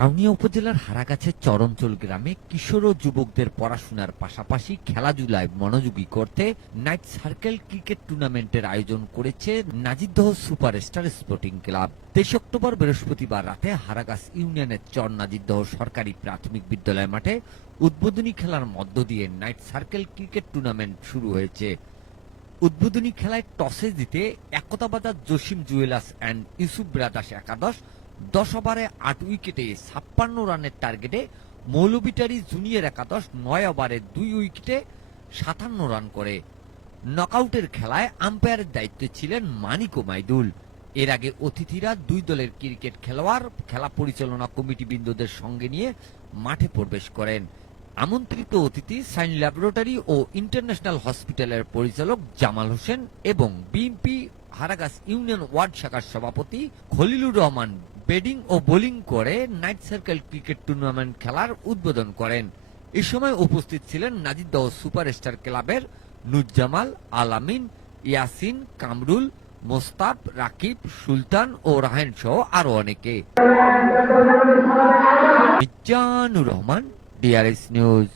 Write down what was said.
কাউনিয়া উপজেলার হারাগাছের চরঞ্চল গ্রামে কিশোর ও যুবকদের পড়াশোনার পাশাপাশি খেলাধুলায় মনোযোগী করতে নাইট সার্কেল ক্রিকেট টুর্নামেন্টের আয়োজন করেছে নাজিরদহ সুপারস্টার স্পোর্টিং ক্লাব। 23 অক্টোবর বৃহস্পতিবার রাতে হারাগাছ ইউনিয়নের চর নাজিরদহ সরকারি প্রাথমিক বিদ্যালয় মাঠে উদ্বোধনী খেলার মধ্য দিয়ে নাইট সার্কেল ক্রিকেট টুর্নামেন্ট শুরু হয়েছে। উদ্বোধনী খেলায় টসে জিতে Ektabazar Jasim jewellers and Yusuf brothers একাদশ 10 ওভারে 8 উইকেটে 56 রানের টার্গেটে মৌলভিটারি জুনিয়র একাদশ 9 ওভারে 2 উইকেটে 57 রান করে। নকআউটের খেলায় আম্পায়ারের দায়িত্বে ছিলেন মানিক ও মাইদুল। এর আগে অতিথিরা দুই দলের ক্রিকেট খেলোয়াড় খেলা পরিচালনা কমিটি বৃন্দদের সঙ্গে নিয়ে মাঠে প্রবেশ করেন। আমন্ত্রিত অতিথি সাইন ল্যাবরেটরি ও ইন্টারন্যাশনাল হসপিটালের পরিচালক জামাল হোসেন এবং বিএনপি হারাগাছ ইউনিয়ন ওয়ার্ড শাখার সভাপতি খলিলুর রহমান ব্যাটিং ও বোলিং করে নাইট সার্কেল ক্রিকেট টুর্নামেন্ট খেলার উদ্বোধন করেন। এ সময় উপস্থিত ছিলেন নাজিরদহ সুপারস্টার ক্লাবের নুরজামাল, আলামিন, ইয়াসিন, কামরুল, মোস্তাব, রাকিব, সুলতান ও রাহেন সহ আরো অনেকে। Mizanur Rahman, DRS news.